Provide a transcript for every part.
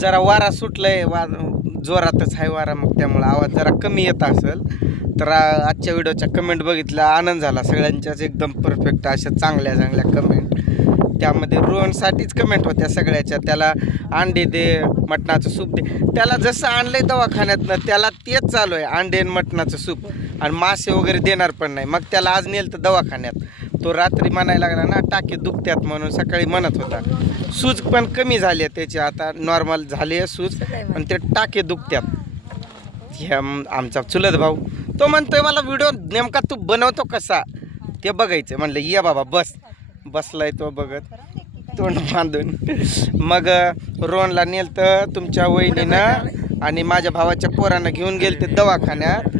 जरा वारा सुटलाय वा जोरातच आहे वारा मग त्यामुळे. आवाज जरा कमी येत असेल तर आजच्या व्हिडिओच्या कमेंट बघितल्या आनंद झाला. सगळ्यांच्याच एकदम परफेक्ट अशा चांगल्या चांगल्या कमेंट त्यामध्ये रोहनसाठीच कमेंट होत्या सगळ्याच्या. त्याला अंडे दे मटणाचं सूप दे. त्याला जसं आणलंय दवाखान्यातनं त्याला तेच चालू आहे अंडे आणि मटणाचं सूप. आणि मासे वगैरे देणार पण नाही. मग त्याला आज नेलं तर दवाखान्यात. तो रात्री म्हणायला लागला ना टाके दुखत्यात म्हणून सकाळी म्हणत होता. सूज पण कमी झाली त्याची आता नॉर्मल झाली आहे सूज पण ते टाके दुखत्यात. हे आम- आमचा चुलत भाऊ तो म्हणतोय मला व्हिडिओ नेमका तू बनवतो कसा? ते बघायचं म्हणलं ये बाबा बस. बसलाय तो बघत. तोंड बांधून मग रोहनला नेल तर तुमच्या वहिनीनं आणि माझ्या भावाच्या पोरांना घेऊन गेले ते दवाखान्यात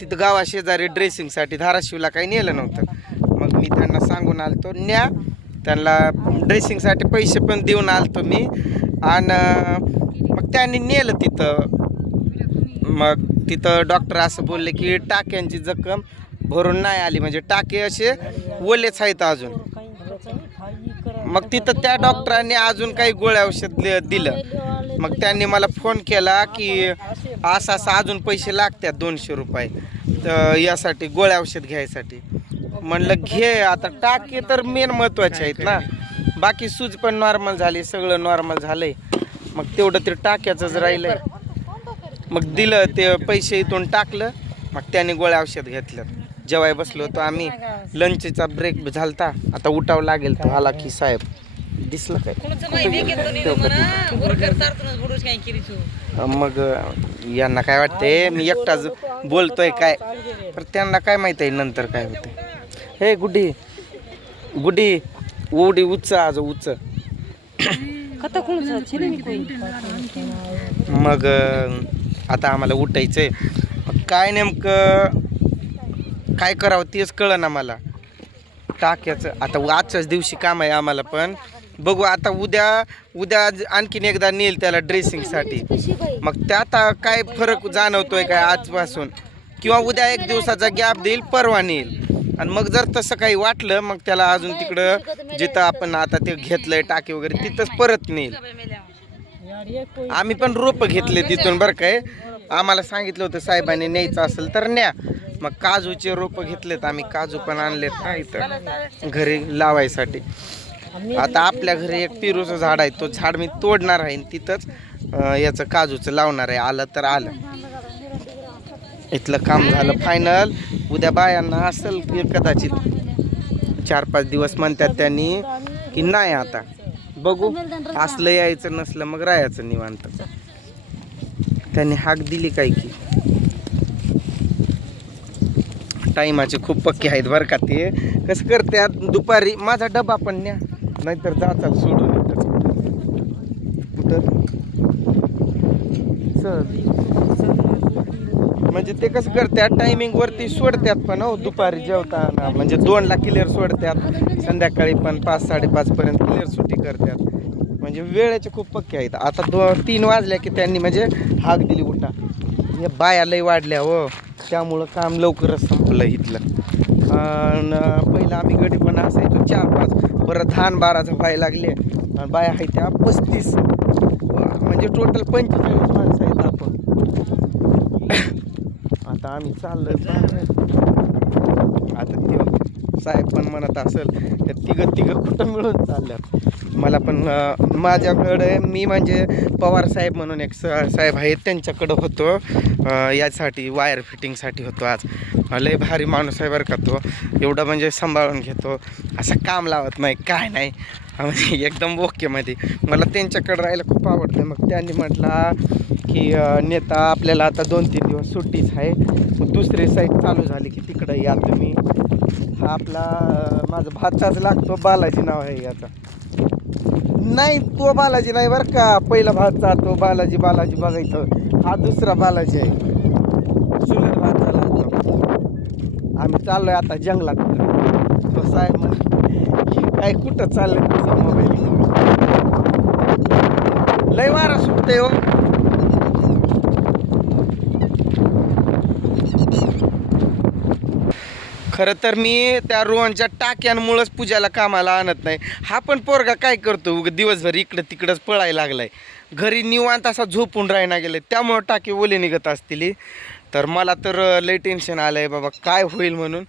तिथं गावा शेजारी ड्रेसिंगसाठी धाराशिवला काही नेलं नव्हतं. मग मी त्यांना सांगून आलतो न्या. त्यांना ड्रेसिंगसाठी पैसे पण देऊन आलतो मी. आणि मग त्यांनी नेलं तिथं. मग तिथं डॉक्टर असं बोलले की टाक्यांची जखम भरून नाही आली. म्हणजे टाके असे ओलेच आहेत अजून. मग तिथं त्या डॉक्टरांनी अजून काही गोळ्या औषध दिलं. मग त्यांनी मला फोन केला की असं असं अजून पैसे लागतात दोनशे रुपये तर यासाठी गोळ्या औषध घ्यायसाठी. म्हणलं घे आता टाके तर मेन महत्त्वाचे आहेत ना. बाकी सूज पण नॉर्मल झाली सगळं नॉर्मल झालंय. मग तेवढं ते टाक्याचंच राहिलंय. मग दिलं ते पैसे इथून टाकलं मग त्याने गोळ्या औषध घेतलं जेवाय बसलो होतो आम्ही. लंचचा ब्रेक झालता. आता उठावं लागेल तो आला की साहेब. दिसलं काय? मग यांना काय वाटते मी एकटाच बोलतोय काय? तर त्यांना काय माहीत आहे नंतर काय होते हे गुड्डी. गुड्डी उडी उच्च आज उच्च मग आता आम्हाला उठायचंय. मग काय नेमकं काय करावं तेच कळं ना मला. टाक्याचं आता आजच्याच दिवशी काम आहे आम्हाला पण. बघू आता उद्या उद्या आणखीन एकदा नेईल त्याला ड्रेसिंगसाठी मग त्यात काय फरक जाणवतोय काय आजपासून? किंवा उद्या एक दिवसाचा गॅप देईल परवा नेईल. आणि मग जर तसं काही वाटलं मग त्याला अजून तिकडं जिथं आपण आता ते घेतलंय टाके वगैरे तिथंच परत नेईल. आम्ही पण रोप घेतले तिथून बरं काय. आम्हाला सांगितलं होतं साहेबांनी न्यायचं असेल तर न्या. मग काजूचे रोप घेतलेत आम्ही काजू पण आणलेत ना इथं घरी लावायसाठी. आता आपल्या घरी एक पेरूचं झाड आहे तो झाड मी तोडणार आहे आणि तिथंच याचं काजूचं लावणार आहे आलं तर आलं. इथलं काम झालं फायनल उद्या बायांना असेल की कदाचित. चार पाच दिवस म्हणतात त्यांनी की नाही आता. बघू. असलं यायचं नसलं मग राहायचं निवांत. त्यांनी हाक दिली काय की. टाईमाचे खूप पक्के आहेत बरं का ते. कसं करतात दुपारी माझा डबा पण न्या. नाहीतर जाचाल सोडून इथंच. कुठं? चल. म्हणजे ते कसं करतात टायमिंग वरती सोडतात पण हो दुपारी जेवताना. म्हणजे दोनला क्लिअर सोडतात संध्याकाळी पण पाच साडेपाच पर्यंत क्लिअर सुट्टी करतात. म्हणजे वेळेचे खूप पक्के आहेत. आता दो तीन वाजल्या की त्यांनी म्हणजे हाक दिली उठा. हे बाया लय वाढल्या हो. त्यामुळं काम लवकरच संपलं इथलं. आणि पहिलं आम्ही गडी पण असायचो चार पाच. परत धान बाराचं व्हायला लागले. आणि बाया आहेत त्या पस्तीस. म्हणजे टोटल पंचेचाळीस माणसं आहेत आपण. आता आम्ही चाललोय आता ते साहेब पण म्हणत असेल त्या तिघं तिघं कुठं मिळून चालल्यात? मला पण माझ्याकडे मी म्हणजे पवार साहेब म्हणून एक स- साहेब आहेत त्यांच्याकडं होतो. यासाठी वायर फिटिंगसाठी होतो आज. लय भारी माणूस आहे बरं का तो. एवढं म्हणजे सांभाळून घेतो. असं काम लावत नाही काय नाही. म्हणजे एकदम ओकेमध्ये मला त्यांच्याकडं राहायला खूप आवडतं. मग त्यांनी म्हटला की नेता आपल्याला आता दोन तीन दिवस सुट्टीच आहे. दुसरी साईड चालू झाली की तिकडं या तुम्ही. हा आपला माझा भातचाच लागतो बालाजी नाव आहे याचा. नाही तो बालाजी नाही बरं का. पहिला भातचा तो बालाजी बालाजी बघायचं. हा दुसरा बालाजी आहे. चुलत भात आम्ही चाललो आहे आता जंगलात. तो साहेब मग काय कुठं चाललं तुमचा मोबाईल लय वारा सुटते हो. खरं तर मी त्या रोहनच्या टाक्यांमुळंच पूजाला कामाला आणत नाही. हा पण पोरगा काय करतो? उगा दिवसभर इकडं तिकडंच पळायला लागलाय. घरी निवांत असा झोपून राहायला गेले त्यामुळं टाकी ओले निघत असतील तर मला तर लई टेन्शन आलं आहे बाबा काय होईल म्हणून.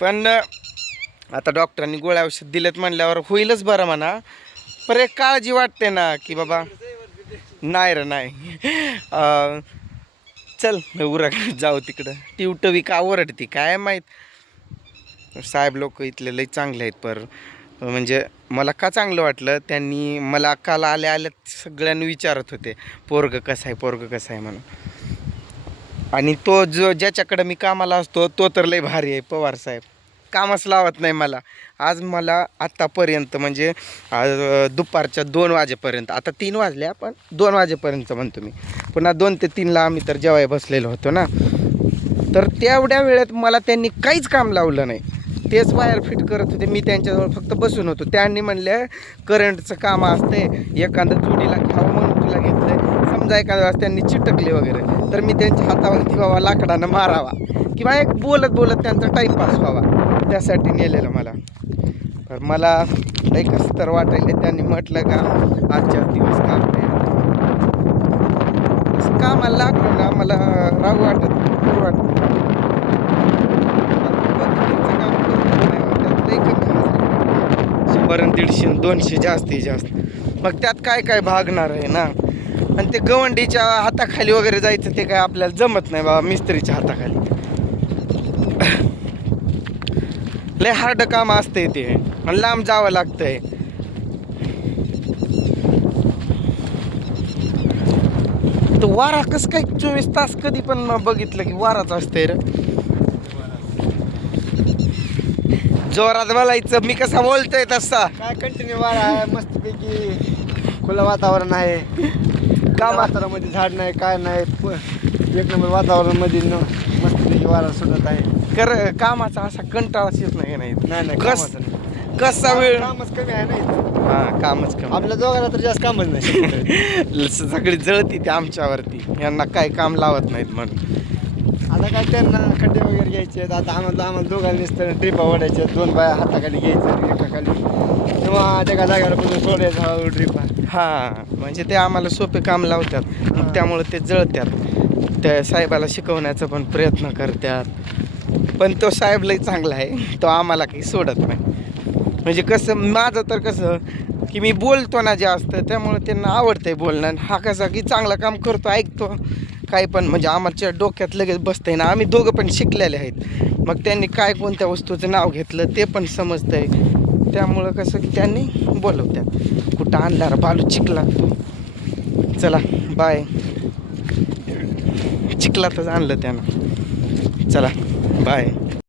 पण आता डॉक्टरांनी गोळ्या औषध दिलेत म्हणल्यावर होईलच बरं म्हणा. पर एक काळजी वाटते ना की बाबा नाही रे नाही. चल उरक जाऊ तिकडं. टिवटवी का ओरडती काय माहीत? साहेब लोक इथले लई चांगले आहेत पर म्हणजे मला का चांगलं वाटलं? त्यांनी मला काल आल्या आल्या सगळ्यांनी विचारत होते पोरग कसं आहे पोरग कसं आहे म्हणून. आणि तो जो ज्याच्याकडं मी कामाला असतो तो तर लय भारी आहे पवार साहेब. कामच लावत नाही मला. आज मला आत्तापर्यंत म्हणजे आज दुपारच्या दोन वाजेपर्यंत आता तीन वाजल्या पण दोन वाजेपर्यंत म्हणतो मी. पुन्हा दोन ते तीनला आम्ही तर जेवाय बसलेलो होतो ना. तर तेवढ्या वेळेत मला त्यांनी काहीच काम लावलं नाही. तेच वायर फिट करत होते मी त्यांच्याजवळ फक्त बसून होतो. त्यांनी म्हणले करंटचं काम असते एखादं चुडीला खाऊ म्हणून तुला घेतलं समजा एखाद्या वेळेस त्यांनी चिटकले वगैरे. तर मी त्यांच्या हातावरती बाबा लाकडानं मारावा. किंवा एक बोलत बोलत त्यांचा टाईमपास व्हावा. त्यासाठी नेलेलं मला. तर मला एकच तर वाटायला त्यांनी म्हटलं का आजच्या दिवस काम नाही असं कामाला लागलं ना मला राहू वाटत वाटत शंभर दीडशे दोनशे जास्ती जास्त. मग त्यात काय काय भागणार आहे ना? आणि ते गवंडीच्या हाताखाली वगैरे जायचं ते काय आपल्याला जमत नाही बाबा मिस्त्रीच्या हाताखाली. लय हार्ड काम असतंय ते. आणि लांब जावं लागतंय. तो वारा कसं काय चोवीस तास कधी पण बघितलं की वाराच असतंय रे. जोरात बोलायचं मी कसा बोलतोय तसा. काय कंटिन्यू वारा आहे? मस्तपैकी खुलं वातावरण आहे. काम काम वातावरणामध्ये झाड नाही काय नाही प- एक नंबर वातावरणामध्ये न मस्तपैकी वारा सुटत आहे. कर कामाचा असा कंटाळाच येत नाही नाही. नाही नाही कस कामाचं नाही. कसा वेळ कामच कमी आहे नाही. हा कामच कमी. आपल्या दोघांना तर जास्त कामच नाही. सगळी जळती ते आमच्यावरती. यांना काय काम लावत नाहीत म्हणून. आता काय त्यांना खड्डे वगैरे घ्यायचे आहेत. आता आम्हाला आम्हाला दोघांनी ट्रिपा ओढायच्या दोन बाया हाताखाली घ्यायच्या एकाखाली. किंवा त्या जागेवर सोडायचं हळूहळू ट्रिपा हा म्हणजे ते आम्हाला सोपे काम लावतात. मग त्यामुळं त्यामुळे ते जळतात त्या साहेबाला शिकवण्याचा पण प्रयत्न करतात पण तो साहेब लई चांगला आहे. तो आम्हाला काही सोडत नाही. म्हणजे कसं माझं तर कसं की मी बोलतो ना जे असतं त्यामुळे त्यांना आवडतंय बोलणं. आणि हा कसा की चांगलं काम करतो ऐकतो. काही पण म्हणजे आमच्या डोक्यात लगेच बसतंय ना. आम्ही दोघं पण शिकलेले आहेत. मग त्यांनी काय कोणत्या वस्तूचं नाव घेतलं ते पण समजतंय. त्यामुळं कसं की त्यांनी बोलवतात कुठं आणणार बालू चिखला. चला बाय चिखलातच आणलं त्यानं. चला बाय